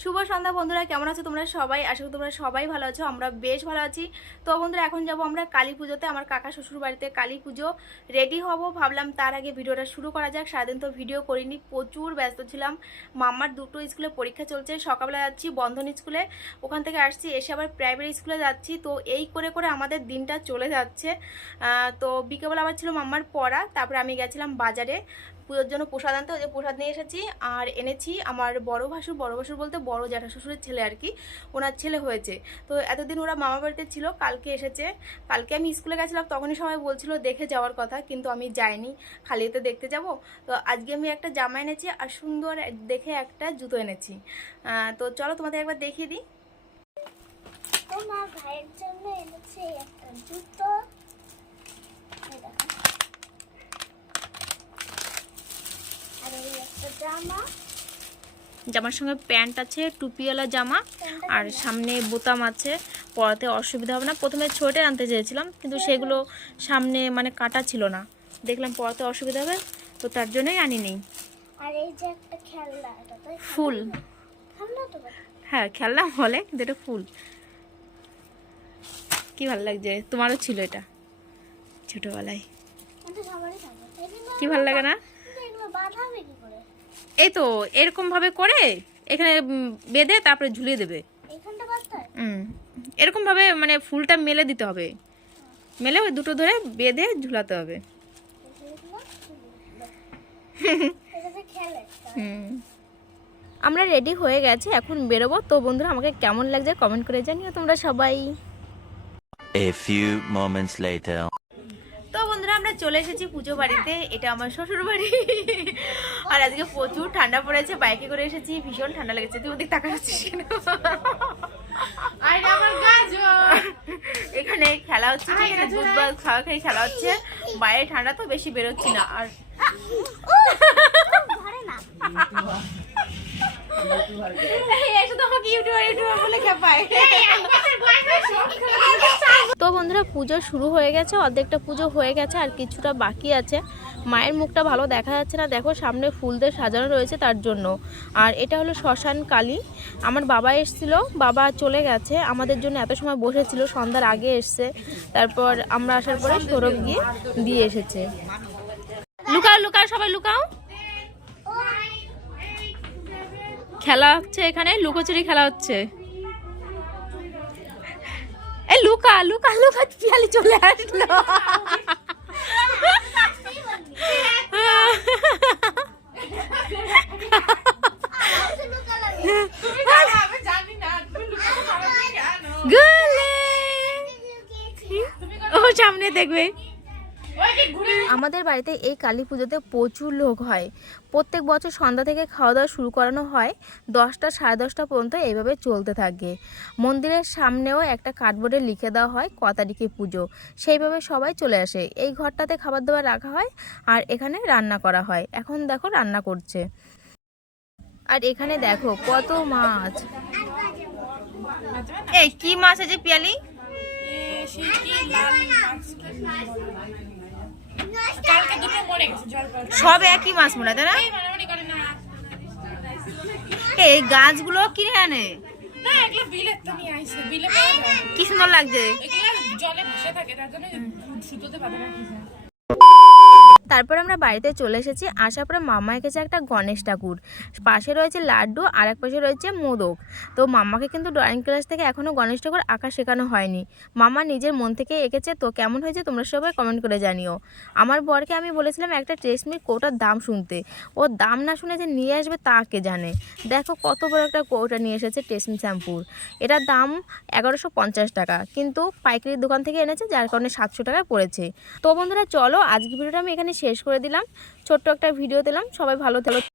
শুভ সন্ধ্যা বন্ধুরা, কেমন আছো তোমরা সবাই? আশা করি তোমরা সবাই ভালো আছো, আমরা বেশ ভালো আছি। তো বন্ধুরা, এখন যাব আমরা কালী পুজোতে, আমার কাকা শ্বশুর বাড়িতে কালী পুজো রেডি হব। ভাবলাম তার আগে ভিডিওটা শুরু করা যাক, সারাদিন তো ভিডিও করিনি, প্রচুর ব্যস্ত ছিলাম। মাম্মার দুটো স্কুলে পরীক্ষা চলছে, সকালবেলা যাচ্ছি বন্ধন স্কুলে, ওখান থেকে আসছি, এসে আবার প্রাইভেট স্কুলে যাচ্ছি। তো এই করে করে আমাদের দিনটা চলে যাচ্ছে। তো বিকেলবেলা আবার ছিল মাম্মার পড়া, তারপরে আমি গেছিলাম বাজারে, পুজোর জন্য প্রসাদ আনতে, ওই যে প্রসাদ নিয়ে এসেছি, আর এনেছি আমার বড় ভাসুর বড় ভাসুর বলতে বড় জ্যাঠা শ্বশুরের ছেলে আর কি, ওনার ছেলে হয়েছে। তো এতদিন ওরা মামা বাড়িতে ছিল, কালকে এসেছে। কালকে আমি স্কুলে গেছিলাম, তখনই সবাই বলছিল, দেখে যাওয়ার কথা, কিন্তু আমি যাইনি। খালি এতে দেখতে যাব। তো আজকে আমি একটা জামা এনেছি আর সুন্দর দেখে একটা জুতো এনেছি। তো চলো তোমাদের একবার দেখিয়ে দিই। ভাইয়ের জন্য এনেছে একটা জুতো। আর এই একটা জামা। জামার সঙ্গে প্যান্ট আছে টুপিওয়ালা জামা আর সামনে বোতাম আছে পরাতে অসুবিধা হবে না। প্রথমে ছোটে আনতে চেয়েছিলাম কিন্তু সেগুলো সামনে মানে কাটা ছিল না। দেখলাম পরাতে অসুবিধা হবে তো তার জন্যই আনিনি। ফুল। হ্যাঁ খেলনা বলে কিন্তু এটা ফুল। কি ভালো লাগছে? তোমারও ছিল এটা ছোটোবেলায়। কি ভালো লাগে না? এই তো এরকম ভাবে করে এখানে বেঁধে তারপরে ঝুলিয়ে দেবে। হুম এরকম ভাবে মানে ফুলটা মেলে দিতে হবে। মেলে ওই দুটো ধরে বেঁধে ঝুলাতে হবে। হুম। আমরা রেডি হয়ে গেছি এখন বেরোবো। তো বন্ধুরা আমাকে কেমন লাগছে কমেন্ট করে জানিও তোমরা সবাই। A few moments later. বন্ধুরা আমরা চলে এসেছি পুজো বাড়িতে। এটা আমার শ্বশুর বাড়ি আর আজকে প্রচুর ঠান্ডা পড়েছে বাইকে করে এসেছি ভীষণ ঠান্ডা লেগেছে। তুই ওদিক তাকা হচ্ছিস কেন? এখানে খেলা হচ্ছে ফুটবল খাওয়া খেয়ে খেলা হচ্ছে। বাইরে ঠান্ডা তো বেশি বেরোচ্ছি না আর ধরে না। এসে তো বন্ধুরা, পুজো শুরু হয়ে গেছে, অর্ধেকটা পুজো হয়ে গেছে, আর কিছুটা বাকি আছে। মায়ের মুখটা ভালো দেখা যাচ্ছে না, দেখো সামনে ফুল দিয়ে সাজানো রয়েছে তার জন্য। আর এটা হলো শ্মশান কালী। আমার বাবা এসেছিল, বাবা চলে গেছে, আমাদের জন্য এত সময় বসেছিল, সন্ধ্যার আগে এসছে। তারপর আমরা আসার পরে সৌরভ গিয়ে দিয়ে এসেছে। লুকাও লুকাও, সবাই লুকাও। খেলা হচ্ছে এখানে, লুকোচুরি খেলা হচ্ছে। এ, লুকা লুকা লুকা, পিয়ালি চলে আসলো। ও, সামনে দেখবে। আমাদের বাড়িতে এই কালী পুজোতে প্রচুর লোক হয়। প্রত্যেক বছর সন্ধ্যা থেকে খাওয়া দাওয়া শুরু করানো হয়। দশটা সাড়ে দশটা পর্যন্ত এইভাবে চলতে থাকে। মন্দিরের সামনেও একটা কার্ডবোর্ডে লিখে দেওয়া হয় ক তারিখে পুজো। সেইভাবে সবাই চলে আসে। এই ঘরটাতে খাবার দাবার রাখা হয় আর এখানে রান্না করা হয়। এখন দেখো রান্না করছে। আর এখানে দেখো কত মাছ। এই কি মাছ আছে পিয়ালি? সব একই মাছ মনে তাই না? এই গাছগুলো কিনে আনে। কি সুন্দর লাগছে। জলে ভেসে থাকে তার জন্য সুতোতে বাঁধা রাখিছে তারপর আমরা বাড়িতে চলে এসেছি। আসার পরে মামা এঁকেছে একটা গণেশ ঠাকুর। পাশে রয়েছে লাড্ডু আর এক পাশে রয়েছে মোদক। তো মামাকে কিন্তু ড্রয়িং ক্লাস থেকে এখনও গণেশ ঠাকুর আঁকা শেখানো হয়নি। মামা নিজের মন থেকে এঁকেছে। তো কেমন হয়েছে তোমরা সবাই কমেন্ট করে জানিও। আমার বরকে আমি বলেছিলাম, একটা ট্রেসমির কৌটার দাম শুনতে। ও দাম না শুনে যে নিয়ে আসবে তা কে জানে? দেখো কত বড় একটা কৌটা নিয়ে এসেছে ট্রেসমি শ্যাম্পুর এটার দাম এগারোশো পঞ্চাশ টাকা। কিন্তু পাইকারি দোকান থেকে এনেছে, যার কারণে সাতশো টাকায় পড়েছে। তো বন্ধুরা, চলো আজকে ভিডিওটা আমি এখানে শেষ করে দিলাম। ছোট্ট একটা ভিডিও দিলাম। সবাই ভালো থাকো।